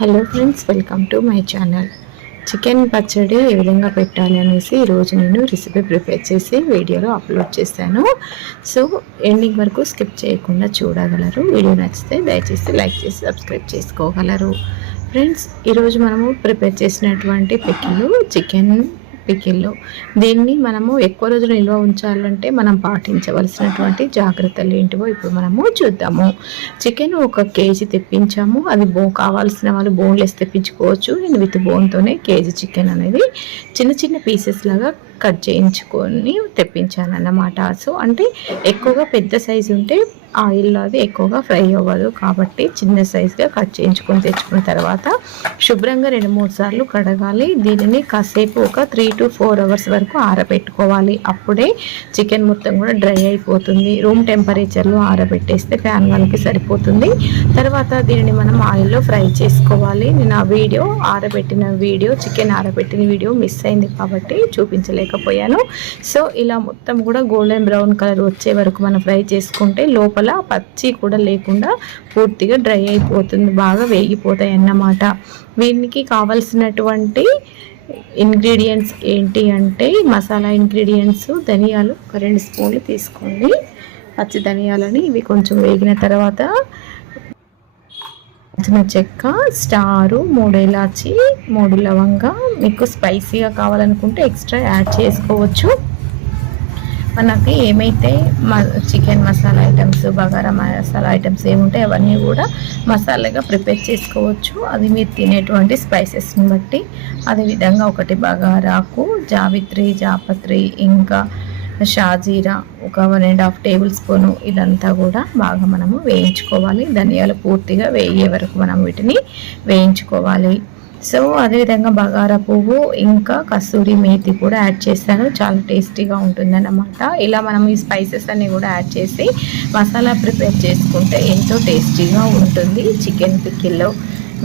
Hello friends welcome to my channel. Chicken పచ్చడి ఏ విధంగా పెట్టాలి అనేసి ఈరోజు నేను రెసిపీ ప్రిపేర్ చేసి వీడియోలో అప్లోడ్ చేశాను. సో ఎండింగ్ వరకు స్కిప్ చేయకుండా చూడగలరు. వీడియో నచ్చితే దయచేసి లైక్ చేసి సబ్స్క్రైబ్ చేసుకోగలరు. ఫ్రెండ్స్ ఈరోజు మనము ప్రిపేర్ చేసినటువంటి పికిల్ చికెన్ పికిల్లో దీన్ని మనము ఎక్కువ రోజులు నిల్వ ఉంచాలంటే మనం పాటించవలసినటువంటి జాగ్రత్తలు ఏంటివో ఇప్పుడు మనము చూద్దాము. చికెన్ ఒక కేజీ తెప్పించాము. అది బో కావాల్సిన వాళ్ళు బోన్లెస్ తెప్పించుకోవచ్చు. నేను విత్ బోన్తోనే కేజీ చికెన్ అనేది చిన్న చిన్న పీసెస్ లాగా కట్ చేయించుకొని తెప్పించాను అన్నమాట సో అంటే ఎక్కువగా పెద్ద సైజు ఉంటే ఆయిల్లో అది ఎక్కువగా ఫ్రై అవ్వదు. కాబట్టి చిన్న సైజుగా కట్ చేయించుకొని తెచ్చుకున్న తర్వాత శుభ్రంగా రెండు మూడు సార్లు కడగాలి. దీనిని కాసేపు ఒక త్రీ టు ఫోర్ అవర్స్ వరకు ఆరబెట్టుకోవాలి. అప్పుడే చికెన్ మొత్తం కూడా డ్రై అయిపోతుంది. రూమ్ టెంపరేచర్లో ఆరబెట్టేస్తే ఫ్యాన్ వాళ్ళకి సరిపోతుంది. తర్వాత దీనిని మనం ఆయిల్లో ఫ్రై చేసుకోవాలి. నేను ఆ వీడియో ఆరబెట్టిన వీడియో చికెన్ ఆరబెట్టిన వీడియో మిస్ అయింది కాబట్టి చూపించలేదు. చూపించలేకపోయాను సో ఇలా మొత్తం కూడా గోల్డెన్ బ్రౌన్ కలర్ వచ్చే వరకు మనం ఫ్రై చేసుకుంటే లోపల పచ్చి కూడా లేకుండా పూర్తిగా డ్రై అయిపోతుంది బాగా వేగిపోతాయి అన్నమాట. వీనికి కావలసినటువంటి ఇంగ్రీడియంట్స్ ఏంటి అంటే మసాలా ఇంగ్రీడియంట్స్ ధనియాలు ఒక రెండు స్పూన్లు తీసుకోండి. పచ్చి ధనియాలని ఇవి కొంచెం వేగిన తర్వాత దాల్చిన చెక్క స్టారు మూడు ఇలాచి మూడు లవంగా. మీకు స్పైసీగా కావాలనుకుంటే ఎక్స్ట్రా యాడ్ చేసుకోవచ్చు. మనకి ఏమైతే మ chicken masala items bagara masala items ఏముంటాయి అవన్నీ కూడా మసాలాగా ప్రిపేర్ చేసుకోవచ్చు. అది మీరు తినేటువంటి స్పైసెస్ని బట్టి. అదేవిధంగా ఒకటి బగారాకు జావిత్రి జాపత్రి ఇంకా షాజీరా ఒక one and half tablespoon ఇదంతా కూడా బాగా మనము వేయించుకోవాలి. ధనియాలు పూర్తిగా వేయే వరకు మనం వీటిని వేయించుకోవాలి. సో అదేవిధంగా బగారా పువ్వు ఇంకా కస్తూరి మేతి కూడా యాడ్ చేశాను చాలా టేస్టీగా ఉంటుందన్నమాట. ఇలా మనం ఈ స్పైసెస్ అన్నీ కూడా యాడ్ చేసి మసాలా ప్రిపేర్ చేసుకుంటే ఎంతో టేస్టీగా ఉంటుంది. చికెన్ పిక్కిల్లో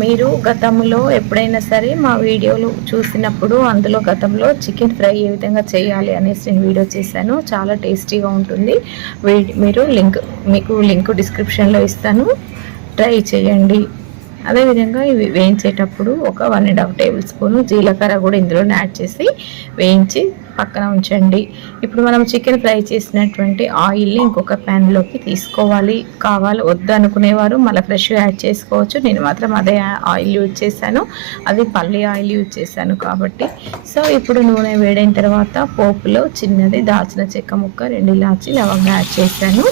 మీరు గతంలో ఎప్పుడైనా సరే మా వీడియోలు చూసినప్పుడు అందులో గతంలో చికెన్ ఫ్రై ఏ విధంగా చేయాలి అనేసి నేను వీడియో చేశాను. చాలా టేస్టీగా ఉంటుంది. మీరు లింక్ మీకు లింక్ డిస్క్రిప్షన్లో ఇస్తాను. ట్రై చేయండి. అదేవిధంగా ఇవి వేయించేటప్పుడు ఒక one and half tablespoon జీలకర్ర కూడా ఇందులో యాడ్ చేసి వేయించి పక్కన ఉంచండి. ఇప్పుడు మనం చికెన్ ఫ్రై చేసినటువంటి ఆయిల్ని ఇంకొక ప్యాన్లోకి తీసుకోవాలి. కావాలి వద్దు అనుకునేవారు మళ్ళీ ఫ్రెష్గా యాడ్ చేసుకోవచ్చు. నేను మాత్రం అదే ఆయిల్ యూజ్ చేశాను. అది పల్లి ఆయిల్ యూజ్ చేశాను కాబట్టి. సో ఇప్పుడు నూనె వేడైన తర్వాత పోపులో చిన్నది దాల్చిన చెక్క ముక్క రెండు ఇలాచి లవంగా యాడ్ చేశాను.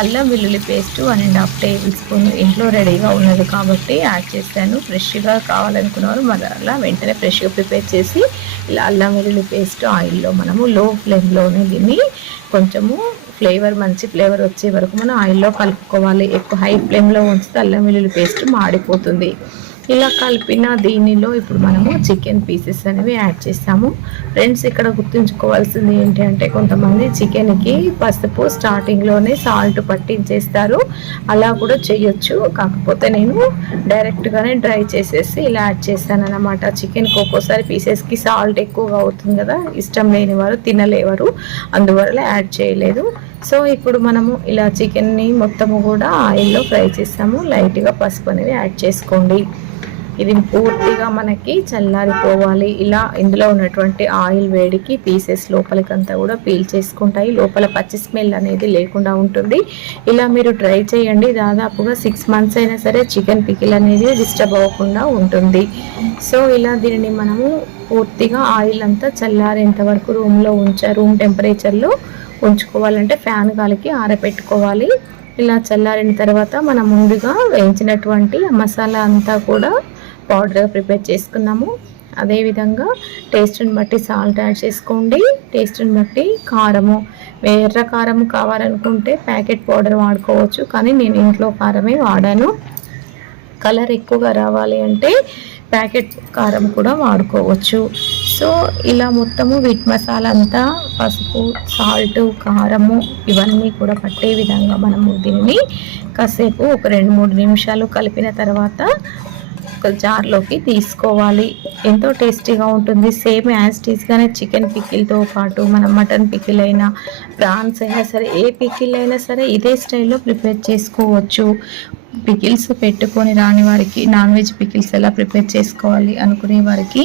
అల్లం వెల్లుల్లి paste one and half tablespoon ఇంట్లో రెడీగా ఉన్నది కాబట్టి యాడ్ చేశాను. ఫ్రెష్గా కావాలనుకున్నవారు మరలా వెంటనే ఫ్రెష్గా ప్రిపేర్ చేసి ఇలా అల్లం వెల్లుల్లి పేస్ట్ ఆయిల్లో మనము లో ఫ్లేమ్లోనే దీన్ని కొంచెము ఫ్లేవర్ మంచి ఫ్లేవర్ వచ్చే వరకు మనం ఆయిల్లో కలుపుకోవాలి. ఎక్కువ హై ఫ్లేమ్లో ఉంచితే అల్లం వెల్లుల్లి పేస్ట్ మాడిపోతుంది. ఇలా కలిపిన దీనిలో ఇప్పుడు మనము చికెన్ పీసెస్ అనేవి యాడ్ చేస్తాము. ఫ్రెండ్స్ ఇక్కడ గుర్తుంచుకోవాల్సింది ఏంటి అంటే కొంతమంది చికెన్కి పసుపు స్టార్టింగ్లోనే సాల్ట్ పట్టించేస్తారు. అలా కూడా చేయొచ్చు. కాకపోతే నేను డైరెక్ట్గానే డ్రై చేసేసి ఇలా యాడ్ చేస్తాను అనమాట చికెన్కి ఒక్కోసారి పీసెస్కి సాల్ట్ ఎక్కువగా అవుతుంది కదా ఇష్టం లేని వారు తినలేవారు. అందువల్ల యాడ్ చేయలేదు. సో ఇప్పుడు మనము ఇలా చికెన్ని మొత్తము కూడా ఆయిల్లో ఫ్రై చేస్తాము. లైట్గా పసుపు అనేది యాడ్ చేసుకోండి. ఇది పూర్తిగా మనకి చల్లారిపోవాలి. ఇలా ఇందులో ఉన్నటువంటి ఆయిల్ వేడికి పీసెస్ లోపలికంతా కూడా పీల్ చేసుకుంటాయి. లోపల పచ్చి స్మెల్ అనేది లేకుండా ఉంటుంది. ఇలా మీరు ట్రై చేయండి. దాదాపుగా సిక్స్ మంత్స్ అయినా సరే చికెన్ పికిల్ అనేది డిస్టర్బ్ అవ్వకుండా ఉంటుంది. సో ఇలా దీనిని మనము పూర్తిగా ఆయిల్ అంతా చల్లారేంత వరకు రూమ్లో ఉంచా రూమ్ టెంపరేచర్లో ఉంచుకోవాలంటే ఫ్యాన్ గాలికి ఆరబెట్టుకోవాలి. ఇలా చల్లారిన తర్వాత మనం ముందుగా వేయించినటువంటి మసాలా అంతా కూడా పౌడర్గా ప్రిపేర్ చేసుకున్నాము. అదేవిధంగా టేస్ట్ని బట్టి సాల్ట్ యాడ్ చేసుకోండి. టేస్ట్ని బట్టి కారము ఎర్ర కారం కావాలనుకుంటే ప్యాకెట్ పౌడర్ వాడుకోవచ్చు. కానీ నేను ఇంట్లో కారమే వాడాను. కలర్ ఎక్కువగా రావాలి అంటే ప్యాకెట్ కారం కూడా వాడుకోవచ్చు. సో ఇలా మొత్తము వీట్ మసాలా అంతా పసుపు సాల్ట్ కారము ఇవన్నీ కూడా పట్టే విధంగా మనము దీనిని కాసేపు ఒక రెండు మూడు నిమిషాలు కలిపిన తర్వాత ఒక జార్లోకి తీసుకోవాలి. ఎంతో టేస్టీగా ఉంటుంది. సేమ్ యాజ్ టీస్గానే చికెన్ పికిల్తో పాటు మనం మటన్ పికిల్ అయినా ప్రాన్స్ అయినా సరే ఏ పికిల్ అయినా సరే ఇదే స్టైల్లో ప్రిపేర్ చేసుకోవచ్చు. పికిల్స్ పెట్టుకొని రాని వారికి నాన్ వెజ్ పికిల్స్ ఎలా ప్రిపేర్ చేసుకోవాలి అనుకునే వారికి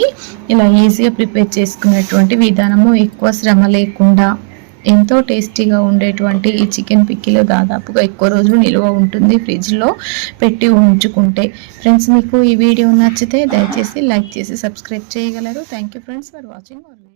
ఇలా ఈజీగా ప్రిపేర్ చేసుకునేటువంటి విధానము ఎక్కువ శ్రమ లేకుండా ఎంతో టేస్టీగా ఉండేటువంటి ఈ చికెన్ పిక్కిలు దాదాపుగా ఎక్కువ రోజులు నిల్వ ఉంటుంది ఫ్రిడ్జ్లో పెట్టి ఉంచుకుంటే. ఫ్రెండ్స్ మీకు ఈ వీడియో నచ్చితే దయచేసి లైక్ చేసి సబ్స్క్రైబ్ చేయగలరు. Thank you friends for watching. Our video